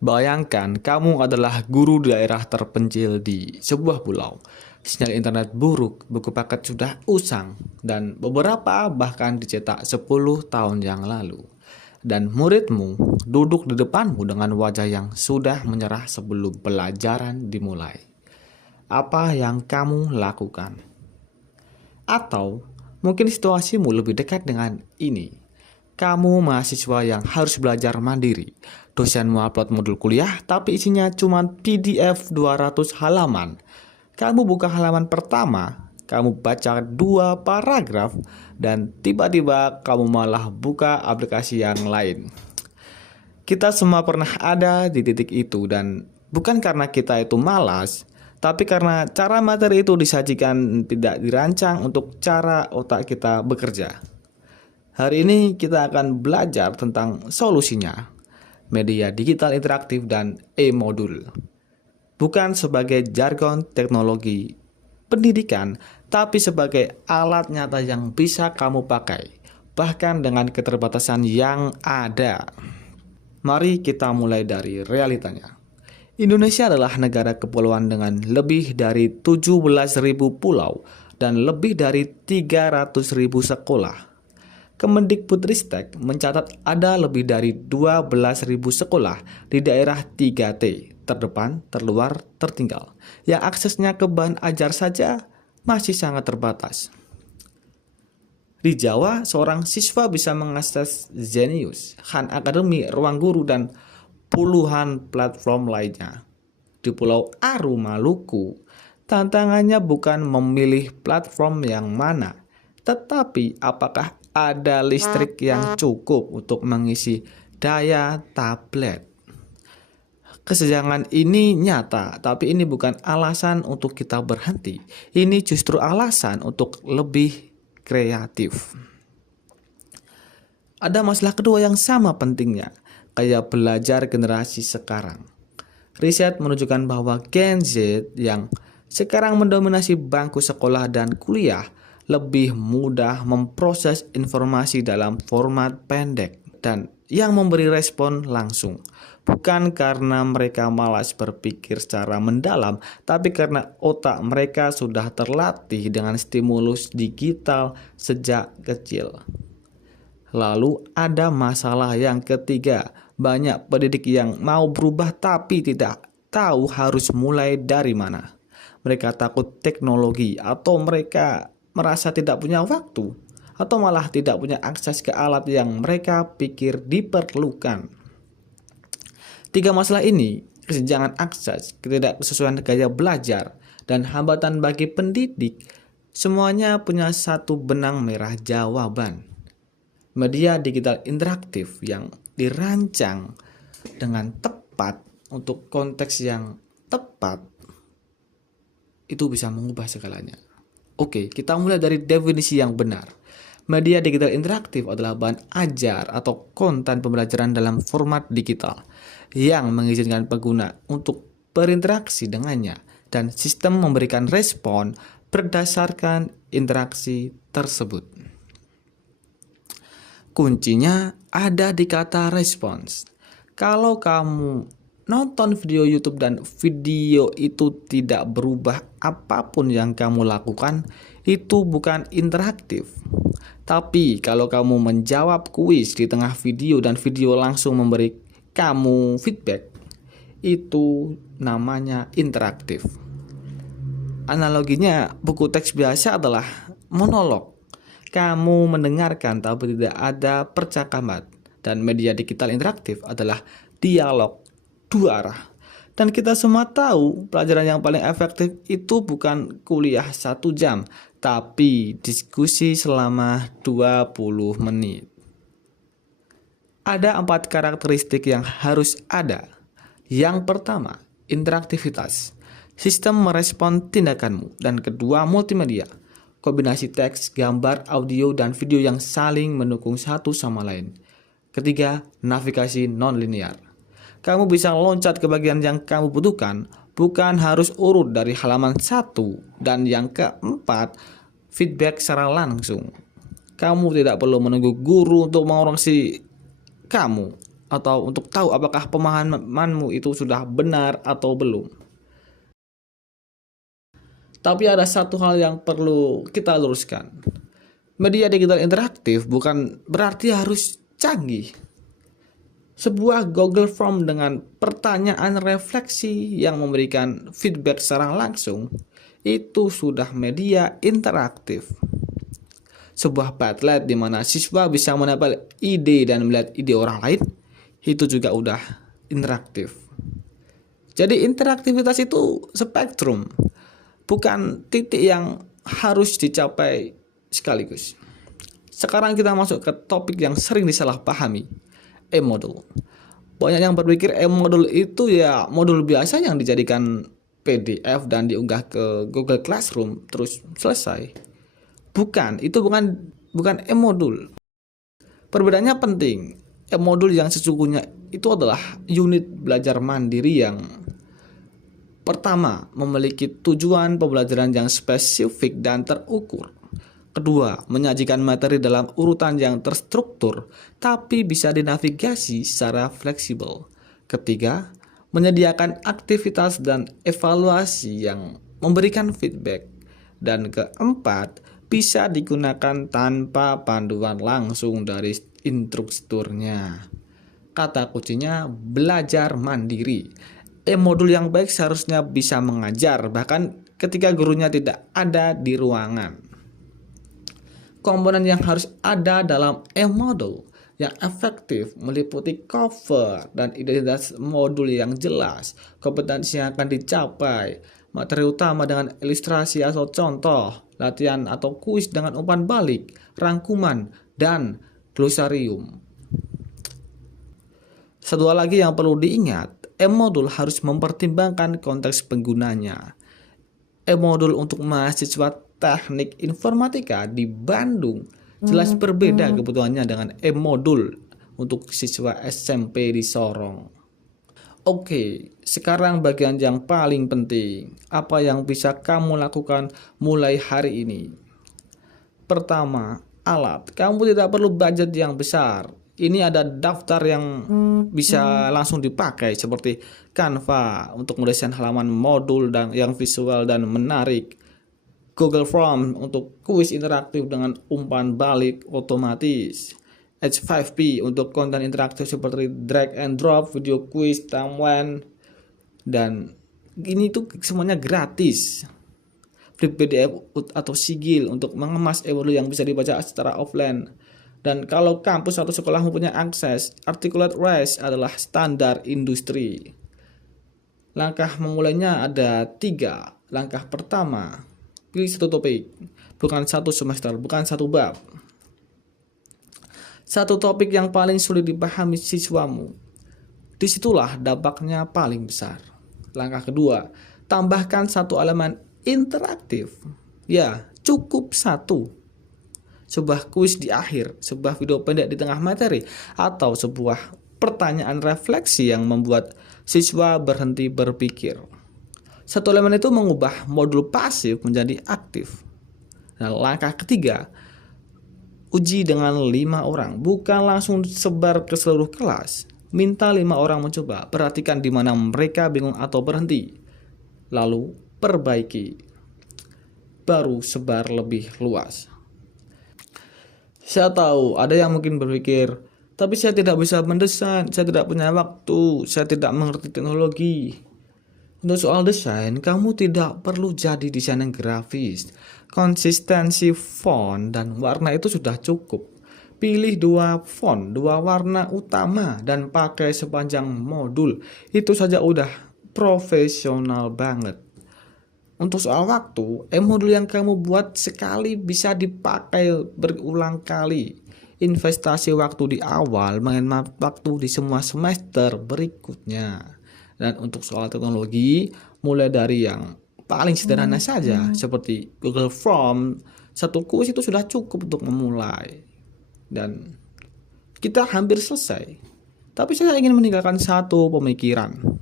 Bayangkan kamu adalah guru di daerah terpencil di sebuah pulau. Sinyal internet buruk, buku paket sudah usang, dan beberapa bahkan dicetak 10 tahun yang lalu. Dan muridmu duduk di depanmu dengan wajah yang sudah menyerah sebelum pelajaran dimulai. Apa yang kamu lakukan? Atau mungkin situasimu lebih dekat dengan ini. Kamu mahasiswa yang harus belajar mandiri. Dosenmu upload modul kuliah, tapi isinya cuma PDF 200 halaman. Kamu buka halaman pertama, kamu baca 2 paragraf, dan tiba-tiba kamu malah buka aplikasi yang lain. Kita semua pernah ada di titik itu, dan bukan karena kita itu malas, tapi karena cara materi itu disajikan tidak dirancang untuk cara otak kita bekerja. Hari ini kita akan belajar tentang solusinya, media digital interaktif dan e-modul. Bukan sebagai jargon teknologi pendidikan, tapi sebagai alat nyata yang bisa kamu pakai, bahkan dengan keterbatasan yang ada. Mari kita mulai dari realitanya. Indonesia adalah negara kepulauan dengan lebih dari 17.000 pulau dan lebih dari 300.000 sekolah. Kemendikbudristek mencatat ada lebih dari 12.000 sekolah di daerah 3T, terdepan, terluar, tertinggal, yang aksesnya ke bahan ajar saja masih sangat terbatas. Di Jawa, seorang siswa bisa mengakses Zenius, Khan Academy, Ruang Guru, dan puluhan platform lainnya. Di Pulau Aru, Maluku, tantangannya bukan memilih platform yang mana, tetapi apakah ada listrik yang cukup untuk mengisi daya tablet. Kesenjangan ini nyata, tapi ini bukan alasan untuk kita berhenti. Ini justru alasan untuk lebih kreatif. Ada masalah kedua yang sama pentingnya, kayak belajar generasi sekarang. Riset menunjukkan bahwa Gen Z yang sekarang mendominasi bangku sekolah dan kuliah lebih mudah memproses informasi dalam format pendek dan yang memberi respon langsung. Bukan karena mereka malas berpikir secara mendalam, tapi karena otak mereka sudah terlatih dengan stimulus digital sejak kecil. Lalu ada masalah yang ketiga, banyak pendidik yang mau berubah tapi tidak tahu harus mulai dari mana. Mereka takut teknologi atau mereka merasa tidak punya waktu atau malah tidak punya akses ke alat yang mereka pikir diperlukan. Tiga masalah ini, kesenjangan akses, ketidaksesuaian gaya belajar, dan hambatan bagi pendidik, semuanya punya satu benang merah jawaban. Media digital interaktif yang dirancang dengan tepat untuk konteks yang tepat itu bisa mengubah segalanya. Oke, kita mulai dari definisi yang benar. Media digital interaktif adalah bahan ajar atau konten pembelajaran dalam format digital yang mengizinkan pengguna untuk berinteraksi dengannya dan sistem memberikan respon berdasarkan interaksi tersebut. Kuncinya ada di kata respons. Kalau kamu nonton video YouTube dan video itu tidak berubah apapun yang kamu lakukan, itu bukan interaktif. Tapi kalau kamu menjawab kuis di tengah video dan video langsung memberi kamu feedback, itu namanya interaktif. Analoginya, buku teks biasa adalah monolog. Kamu mendengarkan tapi tidak ada percakapan. Dan media digital interaktif adalah dialog dua arah. Dan kita semua tahu pelajaran yang paling efektif itu bukan kuliah 1 jam, tapi diskusi selama 20 menit. Ada 4 karakteristik yang harus ada. Yang pertama, interaktivitas. Sistem merespon tindakanmu. Dan kedua, multimedia. Kombinasi teks, gambar, audio, dan video yang saling mendukung satu sama lain. Ketiga, navigasi non-linear. Kamu bisa loncat ke bagian yang kamu butuhkan, bukan harus urut dari halaman 1. Dan yang keempat, feedback secara langsung. Kamu tidak perlu menunggu guru untuk mengoreksi kamu. atau untuk tahu apakah pemahamanmu itu sudah benar atau belum. Tapi ada satu hal yang perlu kita luruskan. Media digital interaktif bukan berarti harus canggih. Sebuah Google Form dengan pertanyaan refleksi yang memberikan feedback secara langsung itu sudah media interaktif. Sebuah Padlet di mana siswa bisa mendapat ide dan melihat ide orang lain itu juga udah interaktif. Jadi interaktivitas itu spektrum, bukan titik yang harus dicapai sekaligus. Sekarang kita masuk ke topik yang sering disalahpahami, e-modul. Banyak yang berpikir e-modul itu ya modul biasa yang dijadikan PDF dan diunggah ke Google Classroom terus selesai. Bukan, itu bukan e-modul. Perbedaannya penting. E-modul yang sesungguhnya itu adalah unit belajar mandiri yang pertama, memiliki tujuan pembelajaran yang spesifik dan terukur. Kedua, menyajikan materi dalam urutan yang terstruktur, tapi bisa dinavigasi secara fleksibel. Ketiga, menyediakan aktivitas dan evaluasi yang memberikan feedback. Dan keempat, bisa digunakan tanpa panduan langsung dari instrukturnya. Kata kuncinya belajar mandiri. E-modul yang baik seharusnya bisa mengajar bahkan ketika gurunya tidak ada di ruangan. Komponen yang harus ada dalam e-modul yang efektif meliputi cover dan identitas modul yang jelas, kompetensi yang akan dicapai, materi utama dengan ilustrasi atau contoh, latihan atau kuis dengan umpan balik, rangkuman, dan glosarium. Satu hal lagi yang perlu diingat, e-modul harus mempertimbangkan konteks penggunanya. E-modul untuk mahasiswa teknik informatika di Bandung jelas berbeda kebutuhannya dengan e-modul untuk siswa SMP di Sorong. Oke, sekarang bagian yang paling penting. Apa yang bisa kamu lakukan mulai hari ini? Pertama, alat. Kamu tidak perlu budget yang besar. Ini ada daftar yang bisa langsung dipakai seperti Canva untuk mendesain halaman modul dan yang visual dan menarik. Google Form untuk kuis interaktif dengan umpan balik otomatis. H5P untuk konten interaktif seperti drag and drop, video quiz, timeline, dan ini tuh semuanya gratis. Flip PDF atau sigil untuk mengemas e-modul yang bisa dibaca secara offline. Dan kalau kampus atau sekolah mempunyai akses, Articulate Rise adalah standar industri. Langkah memulainya ada 3. Langkah pertama, pilih satu topik, bukan satu semester, bukan satu bab. Satu topik yang paling sulit dipahami siswamu. Disitulah dampaknya paling besar. Langkah kedua, tambahkan satu elemen interaktif. Ya, cukup satu. Sebuah kuis di akhir, sebuah video pendek di tengah materi, atau sebuah pertanyaan refleksi yang membuat siswa berhenti berpikir. Satu elemen itu mengubah modul pasif menjadi aktif. Nah, langkah ketiga, uji dengan 5 orang, bukan langsung sebar ke seluruh kelas. Minta 5 orang mencoba, perhatikan di mana mereka bingung atau berhenti. Lalu perbaiki. Baru sebar lebih luas. Saya tahu ada yang mungkin berpikir, tapi saya tidak bisa mendesain, saya tidak punya waktu, saya tidak mengerti teknologi. Untuk soal desain, kamu tidak perlu jadi desainer grafis. Konsistensi font dan warna itu sudah cukup. Pilih 2 font, 2 warna utama dan pakai sepanjang modul. Itu saja udah profesional banget. Untuk soal waktu, e-modul yang kamu buat sekali bisa dipakai berulang kali. Investasi waktu di awal menghemat waktu di semua semester berikutnya. Dan untuk soal teknologi, mulai dari yang paling sederhana saja, seperti Google Form, satu kuis itu sudah cukup untuk memulai. Dan kita hampir selesai. Tapi saya ingin meninggalkan satu pemikiran.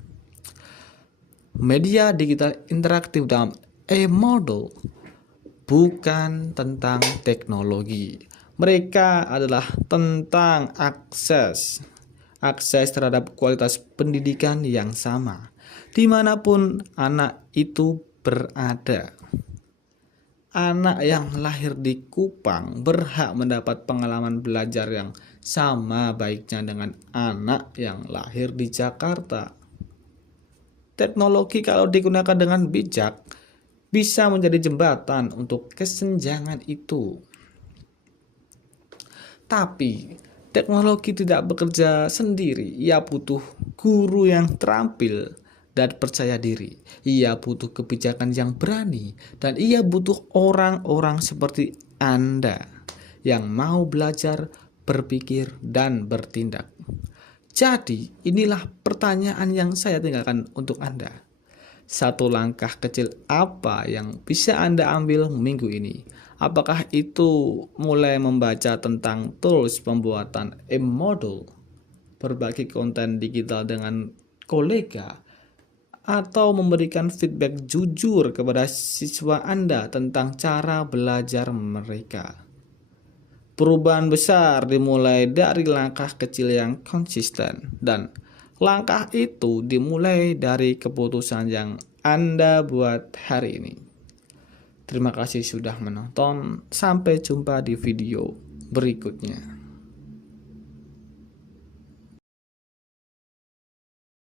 Media digital interaktif dalam e-modul bukan tentang teknologi. Mereka adalah tentang akses. akses terhadap kualitas pendidikan yang sama, dimanapun anak itu berada. Anak yang lahir di Kupang berhak mendapat pengalaman belajar yang sama baiknya dengan anak yang lahir di Jakarta. Teknologi kalau digunakan dengan bijak bisa menjadi jembatan untuk kesenjangan itu. Tapi teknologi tidak bekerja sendiri. Ia butuh guru yang terampil dan percaya diri. Ia butuh kebijakan yang berani, dan ia butuh orang-orang seperti Anda yang mau belajar, berpikir, dan bertindak. Jadi, inilah pertanyaan yang saya tinggalkan untuk Anda. Satu langkah kecil apa yang bisa Anda ambil minggu ini? Apakah itu mulai membaca tentang tools pembuatan e-modul, berbagi konten digital dengan kolega, atau memberikan feedback jujur kepada siswa Anda tentang cara belajar mereka? Perubahan besar dimulai dari langkah kecil yang konsisten, dan langkah itu dimulai dari keputusan yang Anda buat hari ini. Terima kasih sudah menonton. Sampai jumpa di video berikutnya.